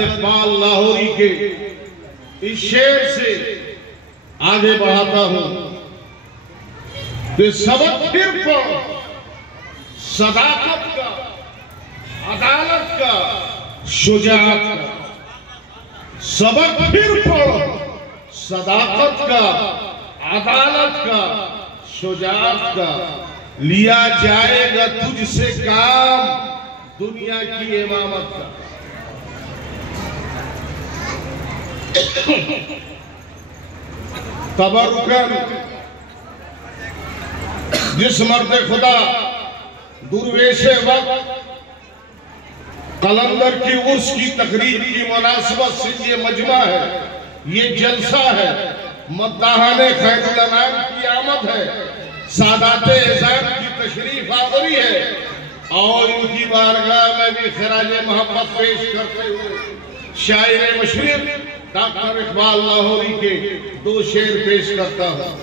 حیدر اقبال لاہوری کے اس شعر سے آگے بڑھاتا ہوں کہ سبق پھر پڑھو صداقت کا، عدالت کا، شجاعت کا. سبق پھر پڑھو صداقت کا، عدالت کا، شجاعت کا. لیا جائے گا تجھ سے کام دنیا کی امامت کا. تبرکن جس مرد خدا درویش وقت قلندر کی عرس کی تقریب کی مناسبت سے یہ مجمع ہے، یہ جلسہ ہے، مداحان خیر الانام کی آمد ہے، سادات اعظام کی تشریف آوری ہے، اور ان کی بارگاہ میں بھی خراج محبت پیش کرتے ہوئے شاعر مشرق ڈاکٹر اقبال لاہوری کے 2 شعر پیش کرتا ہوں.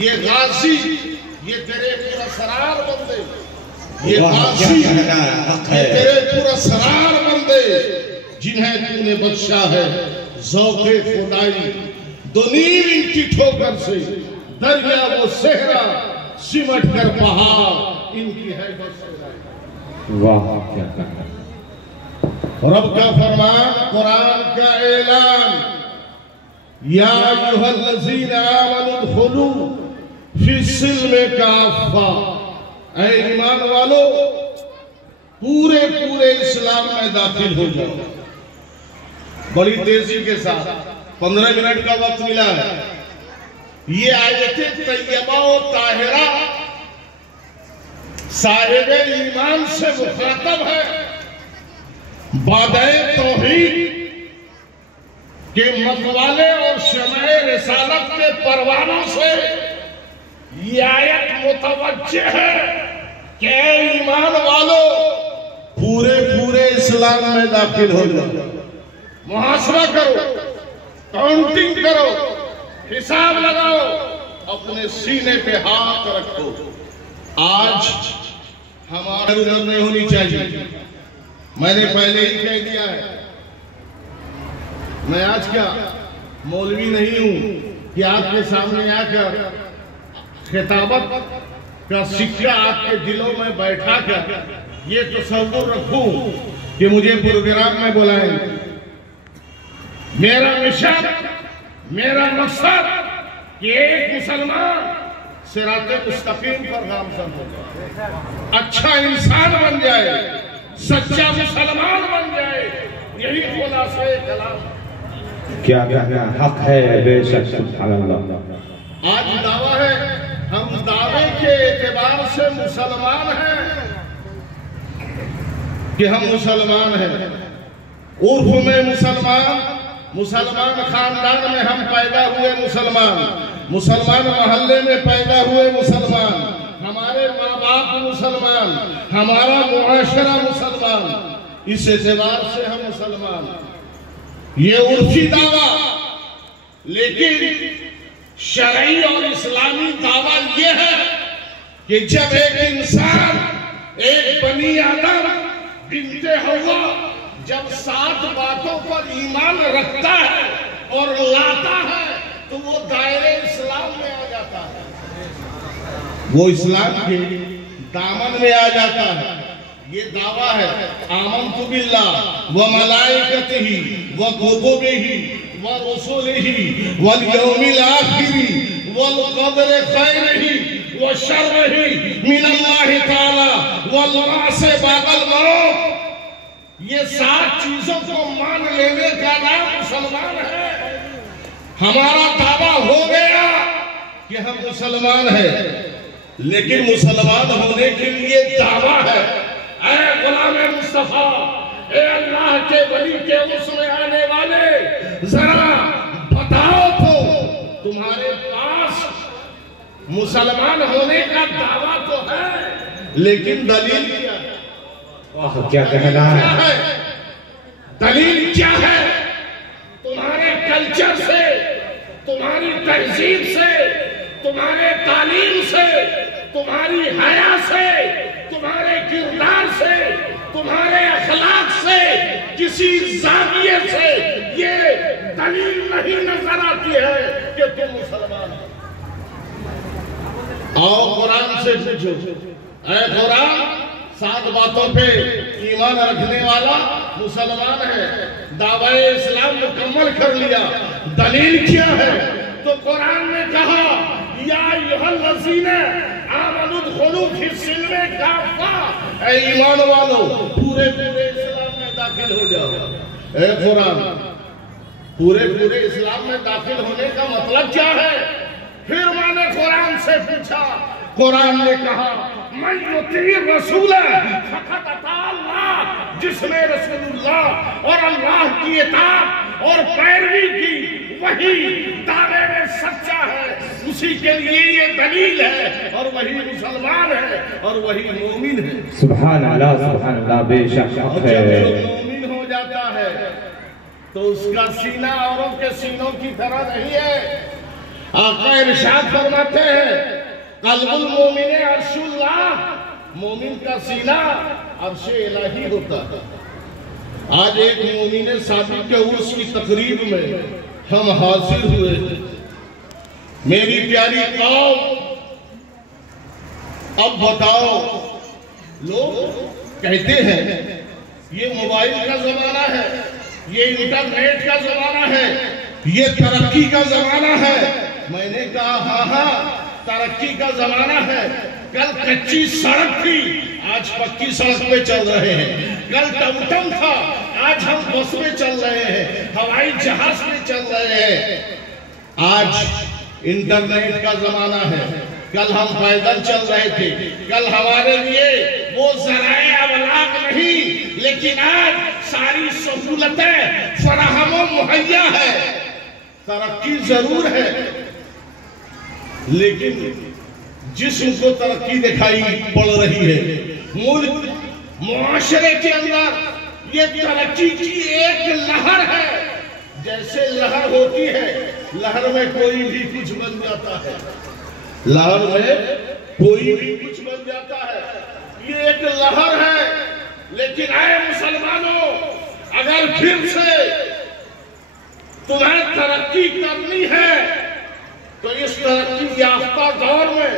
یہ غازی، یہ تیرے پراسرار بندے، یہ غازی، یہ تیرے پراسرار بندے جنہیں تو نے بخشا ہے ذوق خدائی. دو نیم ان کی ٹھوکر سے دریا وہ صحرا سمٹ کر پہاڑ ان کی ہے بس. واہ کیا کہا. رب کا فرمان، قرآن کا اعلان، یا ایھا الذین آمنوا ادخلوا فی السلم کافہ. اے ایمان والو پورے اسلام میں داخل ہو جاؤ. بڑی تیزی کے ساتھ 15 منٹ کا وقت ملا ہے. یہ آیت طیبہ و طاہرہ صاحب ایمان سے مخاطب ہے. بادئ توحید کے متوالے اور شمع رسالت کے پروانوں سے یہ آیت متوجہ ہے کہ اے ایمان والو پورے اسلام میں داخل ہو جاؤ. محاسبہ کرو، کاؤنٹنگ کرو، حساب لگاؤ، اپنے سینے پہ ہاتھ رکھو. آج ہمارے ادھر نہیں ہونی چاہیے. میں نے پہلے ہی کہہ دیا ہے، میں آج کیا مولوی نہیں ہوں کہ آپ کے سامنے آ کر خطابت کا سکہ آپ کے دلوں میں بیٹھا کر یہ تصور رکھوں کہ مجھے پروگرام میں بلائیں. میرا مشن، میرا مقصد کہ ایک مسلمان صراط مستقیم پر گامزن ہو جائے، اچھا انسان بن جائے، سچا مسلمان بن جائے. یہی خلاصہ کلام. کیا کہنا حق ہے بے شک سبحان اللہ. آج دعویٰ ہے، ہم دعوے کے اعتبار سے مسلمان ہیں کہ ہم مسلمان ہیں. عرف میں مسلمان خاندان میں ہم پیدا ہوئے مسلمان محلے میں پیدا ہوئے مسلمان، ہمارے ماں باپ مسلمان، ہمارا معاشرہ مسلمان. اس اعتبار سے ہم مسلمان. یہ عرفی دعویٰ، لیکن شرعی اور اسلامی دعویٰ یہ ہے کہ جب ایک انسان، ایک بنی آدم بنت حوا جب 7 باتوں پر ایمان رکھتا ہے اور لاتا ہے تو وہ دائرے اسلام میں آ جاتا ہے، وہ اسلام کے دامن میں آ جاتا ہے. یہ دعویٰ ہے آمنت باللہ وملائکتہ وکتبہ ورسلہ والیوم الآخر والقدر خیرہ وشرہ من اللہ تعالی والبعث بعد الموت. یہ 7 چیزوں کو مان لینے کا نام مسلمان ہے. ہمارا دعویٰ ہو گیا کہ ہم مسلمان ہیں، لیکن مسلمان ہونے کے لیے دعویٰ ہے اے غلام مصطفیٰ، اے اللہ کے ولی کے اس میں آنے والے، ذرا بتاؤ تو تمہارے پاس مسلمان ہونے کا دعویٰ تو ہے، لیکن دلیل کیا ہے؟ کیا کہنا ہے؟ دلیل کیا ہے؟ تمہارے کلچر سے، تمہاری تہذیب سے، تمہارے تعلیم سے، تمہاری حیا سے، تمہارے کردار سے، تمہارے اخلاق سے، کسی زاویے سے ہے کہ تم مسلمان ہو۔ آؤ قرآن سے پوچھو، اے قرآن 7 باتوں پہ ایمان رکھنے والا مسلمان ہے، دعوی اسلام مکمل کر لیا، دلیل کیا ہے؟ تو قرآن نے کہا یا ایھا الذین آمنوا ادخلوا فی السلم کافہ، اے ایمان والو پورے اسلام میں داخل ہو جاؤ۔ اے قرآن، پورے اسلام میں داخل ہونے کا مطلب کیا ہے؟ پھر میں نے قرآن سے پوچھا، قرآن نے کہا من یطیع الرسول فقد اطاع اللہ، جس نے رسول اللہ اور اللہ کی اطاعت اور پیروی کی وہی دعوے میں سچا ہے، اسی کے لیے یہ دلیل ہے، اور وہی مسلمان ہے اور وہی مومن ہے۔ سبحان اللہ بے شک حق جب ہے۔ مومن ہو جاتا ہے تو اس کا سینہ اوروں کے سینوں کی طرح نہیں ہے۔ آقا ارشاد فرماتے ہیں قلب المومن عرش اللہ، مومن کا سینہ عرش الہی ہوتا ہے۔ آج ایک مومن صادق کے عرس کی تقریب میں ہم حاضر ہوئے۔ میری پیاری قوم، اب بتاؤ، لوگ کہتے ہیں یہ موبائل کا زمانہ ہے، یہ انٹرنیٹ کا زمانہ ہے، یہ ترقی کا زمانہ ہے۔ میں نے کہا ہاں ترقی کا زمانہ ہے، کل کچی سڑک تھی آج پکی سڑک پہ چل رہے ہیں، کل ٹمٹم تھا آج ہم بس میں چل رہے ہیں، ہوائی جہاز میں چل رہے ہیں۔ آج انٹرنیٹ کا زمانہ ہے، کل ہم پیدل چل رہے تھے، کل ہمارے لیے وہ ذرائع ابلاغ نہیں، لیکن آج ساری سہولتیں فراہم و مہیا ہے۔ ترقی ضرور ہے، لیکن جسم کو ترقی دکھائی پڑ رہی ہے۔ ملک معاشرے کے اندر یہ ترقی کی ایک لہر ہے، جیسے لہر ہوتی ہے، لہر میں کوئی بھی کچھ بن جاتا ہے، لہر میں کوئی بھی کچھ بن جاتا ہے، یہ ایک لہر ہے۔ لیکن اے مسلمانوں، اگر پھر سے تمہیں ترقی کرنی ہے تو اس ترقی یافتہ دور میں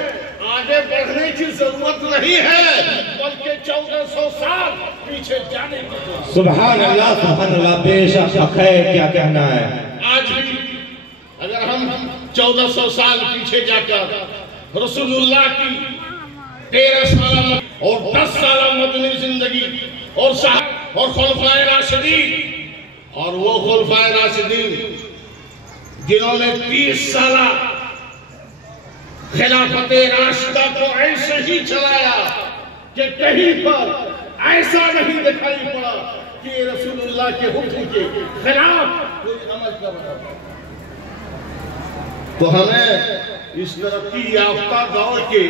آگے بڑھنے کی ضرورت نہیں ہے، بلکہ 1400 سال پیچھے جانے کی ضرورت ہے۔ سبحان اللہ بے شک حق ہے، کیا کہنا ہے۔ آج بھی اگر ہم 1400 سال پیچھے جا کر رسول اللہ کی 13 سالہ اور 10 سالہ مدنی زندگی اور صحابہ اور خلفائے راشدین، اور وہ خلفائے راشدین جنہوں نے 30 سالہ خلافت راشدہ کو ایسے ہی چلایا کہ کہیں پر ایسا نہیں دکھائی پڑا کہ رسول اللہ کے حکم کے خلاف کوئی عمل کر رہا تھا۔ تو ہمیں اس ترقی یافتہ دور کے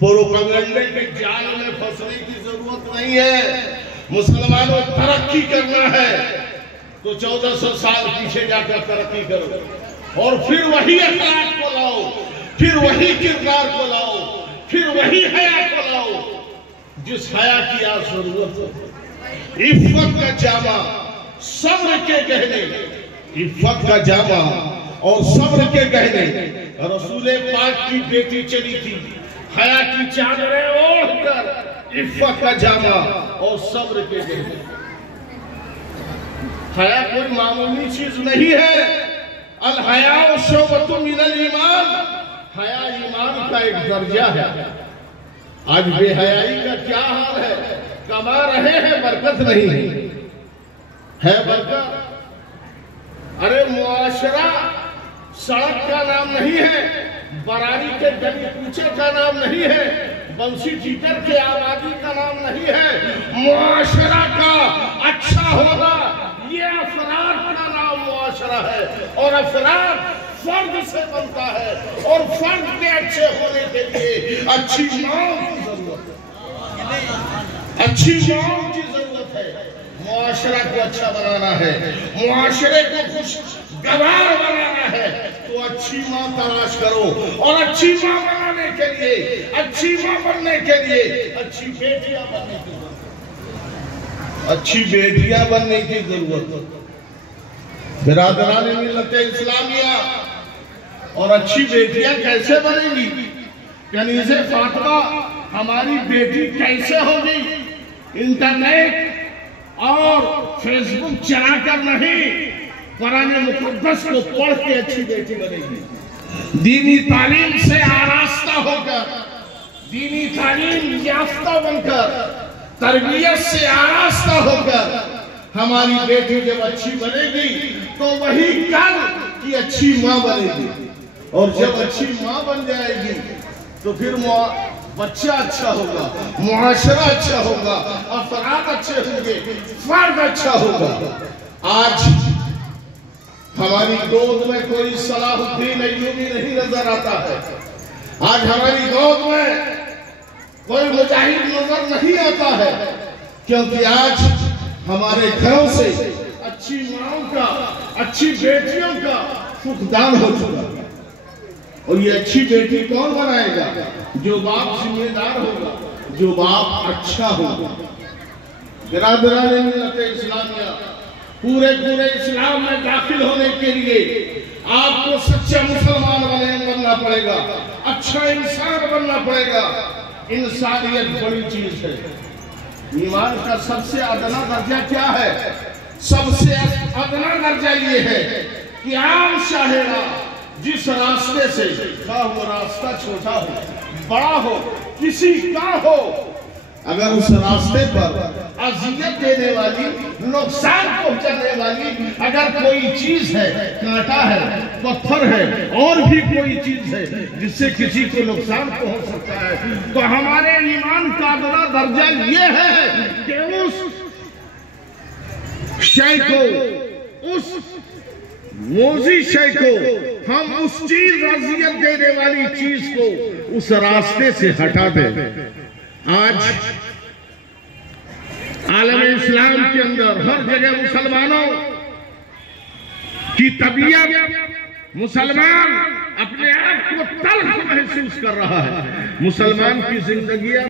پروپیگنڈے کے جال میں پھنسنے کی ضرورت نہیں ہے۔ مسلمانوں ترقی کرنا ہے تو 1400 سال پیچھے جا کر ترقی کرو، اور پھر وہی اخلاق کو لاؤ، پھر وہی کردار کو لاؤ، پھر وہی حیا کو لاؤ جس حیا کی آج ضرورت ہے۔ عفت کا جامہ، صبر کے گہنے، عفت کا جامہ اور صبر کے گہنے رسول پاک کی بیٹی چلی تھی، حیا کی چادریں اوڑھ کر، عفت کا جامہ اور صبر کے گہنے۔ حیا کوئی معمولی چیز نہیں ہے۔ الحیاء شعبۃ من الایمان، حیا ایمان کا ایک درجہ ہے۔ آج بے حیائی کا کیا حال ہے؟ کما رہے ہیں برکت نہیں ہے برکت۔ ارے معاشرہ سڑک کا نام نہیں ہے، براری کے گلی کوچے کا نام نہیں ہے، بنسی ٹیٹر کے آبادی کا نام نہیں ہے۔ معاشرہ کا اچھا ہونا یہ افراد کا نام معاشرہ ہے، اور افراد فرد سے بنتا ہے، اور فرد کے اچھے ہونے کے لیے اچھی ماں کی ضرورت ہے، اچھی ماں کی ضرورت ہے۔ معاشرہ کو اچھا بنانا ہے، معاشرے کو خوشگوار بنانا ہے تو اچھی ماں تلاش کرو، اور اچھی ماں بنانے کے لیے، اچھی ماں بننے کے لیے اچھی بیٹیاں بننے کی ضرورت ہے، اچھی بیٹیاں بننے کی ضرورت ہے۔ برادران ملت اسلامیہ، اور اچھی بیٹیاں کیسے بنیں گی؟ کنیز فاطمہ ہماری بیٹی کیسے ہوگی؟ انٹرنیٹ اور فیس بک چلا کر نہیں، قرآن مقدس کو پڑھ کے اچھی بیٹی بنے گی۔ دینی تعلیم سے آراستہ ہو کر، دینی تعلیم یافتہ بن کر، تربیت سے آراستہ ہو کر ہماری بیٹی جب اچھی بنے گی تو وہی کل کی اچھی ماں بنے گی، اور جب اچھی ماں بن جائے گی تو پھر بچہ اچھا ہوگا، معاشرہ اچھا ہوگا، افراد اچھے ہوں گے، فرد اچھا ہوگا۔ آج ہماری گود میں کوئی صلاح الدین ایوبی نہیں نظر آتا ہے، آج ہماری گود میں کوئی مجاہد نظر نہیں آتا ہے، کیونکہ آج ہمارے گھروں سے اچھی ماں کا، اچھی بیٹیوں کا فقدان ہو چکا ہے۔ اور یہ اچھی بیٹی کون بنائے گا؟ جو باپ ذمہ دار ہوگا، جو باپ اچھا ہوگا۔ برادران ملت اسلامیہ، پورے اسلام میں داخل ہونے کے لیے آپ کو سچا مسلمان بننا پڑے گا، اچھا انسان بننا پڑے گا۔ انسانیت بڑی چیز ہے۔ ایمان کا سب سے ادنا درجہ کیا ہے؟ سب سے ادنا درجہ یہ ہے کہ عام شاہراہ جس راستے سے، خواہ وہ راستہ چھوٹا ہو، بڑا ہو، کسی کا ہو، اگر اس راستے پر اذیت دینے والی، نقصان پہنچانے والی اگر کوئی چیز ہے، کانٹا ہے، پتھر ہے، اور بھی کوئی چیز ہے جس سے کسی کو نقصان پہنچ سکتا ہے، تو ہمارے ایمان کا ادنا درجہ یہ ہے کہ اس شے کو، اس موذی شے کو، ہم اس چیز، اذیت دینے والی چیز کو اس راستے سے ہٹا دیں۔ آج عالم اسلام کے اندر ہر جگہ مسلمانوں کی طبیعت، مسلمان اپنے آپ کو تلخ محسوس کر رہا ہے، مسلمان کی زندگیاں